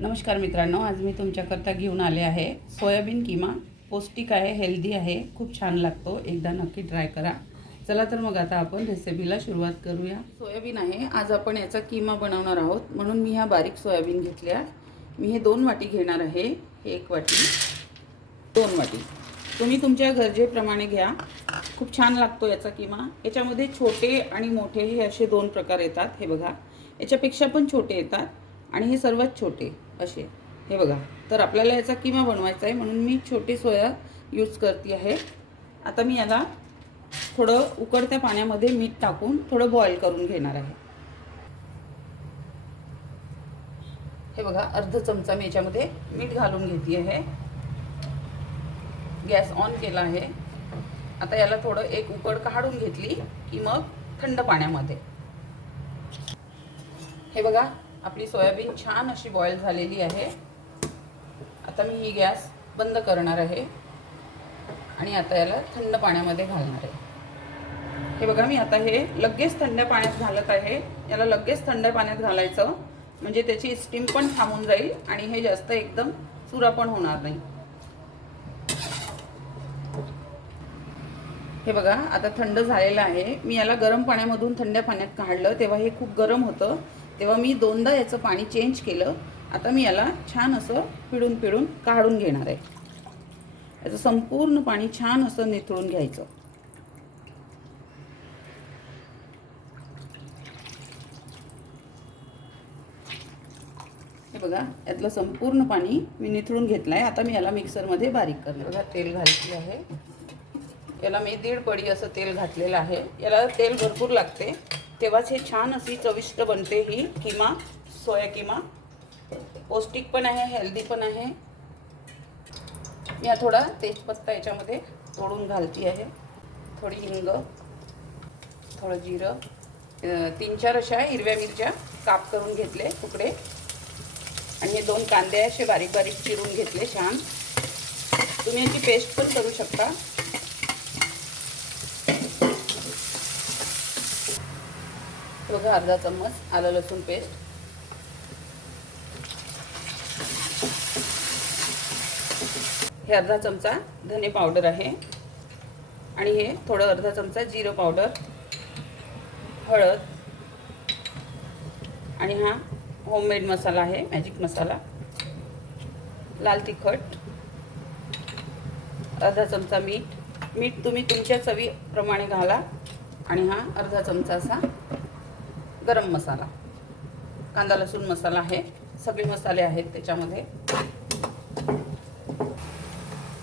नमस्कार मित्रांनो, आज मी तुमच्याकरता घेऊन आले आहे सोयाबीन किमा. पौष्टिक आहे, हेल्दी आहे, खूप छान लागतो. एकदा नक्की ट्राय करा. चला तर मग आता आपण रेसिपीला सुरुवात करूया. सोयाबीन आहे, आज आपण याचा किमा बनवणार आहोत. म्हणून मी ह्या बारीक सोयाबीन घेतल्या. मी हे 2 वाटी घेणार आहे. हे 1 वाटी, 2 वाटी. तुम्ही तुमच्या गरजेप्रमाणे घ्या. खूप छान लागतो याचा किमा. याच्यामध्ये छोटे आणि मोठे हे असे 2 प्रकार येतात. हे बघा, याच्यापेक्षा पण छोटे येतात आणि हे सर्वात छोटे असे. हे बघा, तर आपल्याला याचा किमा बनवायचा आहे म्हणून मी छोटे सोया यूज करते आहे. आता मी याला थोडं उकळत्या पाण्यामध्ये मीठ टाकून थोडं बॉईल करून घेणार आहे. हे बघा, अर्धा चमचा मी याच्यामध्ये मीठ घालून घेते आहे. गॅस ऑन केला आहे. आता याला थोडं एक उकळ काढून घेतली की मग थंड पाण्यामध्ये. हे बघा, आपली सोयाबीन छान अशी बॉईल झालेली आहे. आता मी ही गॅस बंद करणार आहे आणि आता याला थंड पाण्यामध्ये घालणार आहे. हे बघा, मी आता हे लगेच थंड पाण्यात घालत आहे. याला लगेच थंड पाण्यात घालायचं म्हणजे त्याची स्टीम पण थांबून जाईल आणि हे जास्त एकदम चुरा पण होणार नाही. हे बघा, आता थंड झालेलं आहे. मी याला गरम पाण्यामधून थंड पाण्यात काढलं तेव्हा हे खूप गरम होतं. तेव्हा मी 2दा याचं पाणी चेंज केलं. आता मी याला छान असं पिळून काढून घेणार आहे. याचं संपूर्ण पाणी छान असं निथळून घ्यायचं. हे बघा, यातलं संपूर्ण पाणी मी निथळून घेतलं आहे. आता मी याला मिक्सरमध्ये बारीक करणार. बघा, तेल घातले आहे. याला मी 1.5 पडी असं तेल घातलेलं आहे. याला तेल भरपूर लागते, तेव्हाच हे छान अशी चविष्ट बनते ही किमा. सोया किमा पौष्टिक पण आहे, हेल्दी पण आहे. मी थोडा तेजपत्ता याच्यामध्ये तोडून घालते आहे. थोडी हिंग, थोडं जिरं, 3-4 अशा हिरव्या मिरच्या काप करून घेतले तुकडे आणि हे 2 कांदे असे बारीक बारीक चिरून घेतले छान. तुम्ही याची पेस्ट पण करू शकता. बघा, अर्धा चम्मच आलं लसूण पेस्ट, हे अर्धा चमचा धने पावडर आहे आणि हे थोडं अर्धा चमचा जिरं पावडर, हळद आणि हा होममेड मसाला आहे, मॅजिक मसाला, लाल तिखट, अर्धा चमचा मीठ तुम्ही तुमच्या चवीप्रमाणे घाला आणि हा अर्धा चमचा असा गरम मसाला, कांदा लसूण मसाला आहे. सगळे मसाले आहेत त्याच्यामध्ये.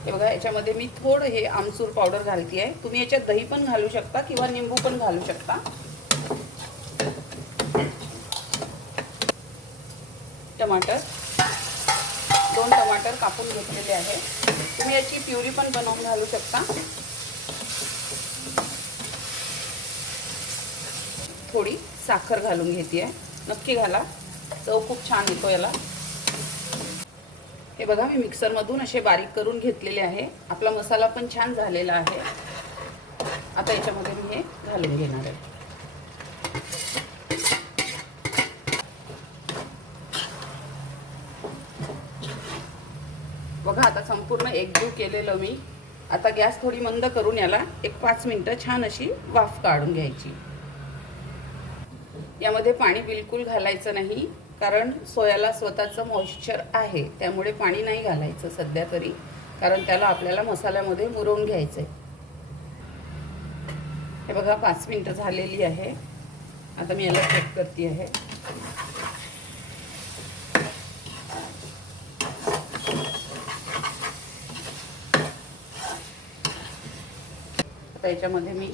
हे बघा, याच्यामध्ये मी थोडं हे आमचूर पावडर घालते आहे. तुम्ही याच्यात दही पण घालू शकता किंवा निंबू पण घालू शकता. टमाटर, 2 टमाटर कापून घेतलेले आहे. तुम्ही याची प्युरी पण बनवून घालू शकता. थोडी साखर घालून घेते आहे. नक्की घाला, चव खूप छान येतो याला. हे बघा, मी मिक्सरमधून असे बारीक करून घेतलेले आहे. आपला मसाला पण छान झालेला आहे. आता याच्यामध्ये मी हे घालून घेणार आहे. बघा, आता संपूर्ण एकजीव केलेलं मी. आता गॅस थोडी मंद करून याला 1-5 मिनिटं छान अशी वाफ काढून घ्यायची. यामध्ये पाणी बिलकुल घालायचं नाही, कारण सोयाला स्वतःचं मॉइश्चर आहे, त्यामुळे पाणी नाही घालायचं सध्या तरी, कारण त्याला आपल्याला मसाल्यामध्ये मुरवून घ्यायचं आहे. हे बघा, 5 मिनिटं झालेली आहे. आता मी याला चेक करते आहे. आता याच्यामध्ये मी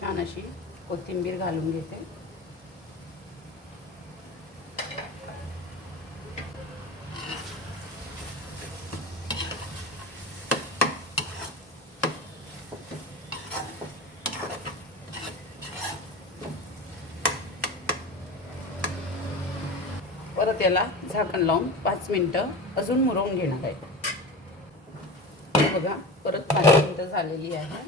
छान अशी कोथिंबीर घालून घेते. परत याला झाकण लावून 5 मिनिटं अजून मुरवून घेणार आहे. बघा, परत 5 मिनिटं झालेली आहे.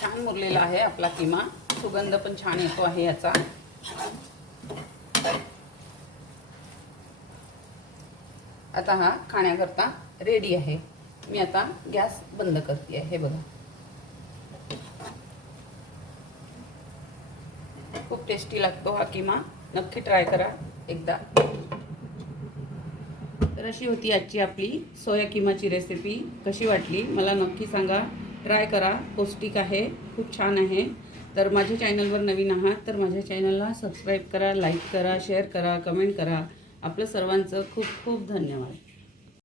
छान मुरलेला आहे आपला किमा. सुगंध पण छान येतो आहे याचा. आता हा खाण्याकरता रेडी आहे. मी आता गॅस बंद करते आहे. हे बघा, खूप टेस्टी लागतो हा किमा. नक्की ट्राय करा एकदा. तर अशी होती आजची आपली सोया किमाची रेसिपी. कशी वाटली मला नक्की सांगा. ट्राय करा, पौष्टिक आहे, खूप छान आहे. तर माझ्या चॅनलवर नवीन आहात तर माझ्या चॅनलला सबस्क्राईब करा, लाईक करा, शेअर करा, कमेंट करा. आपलं सर्वांचं खूप खूप धन्यवाद.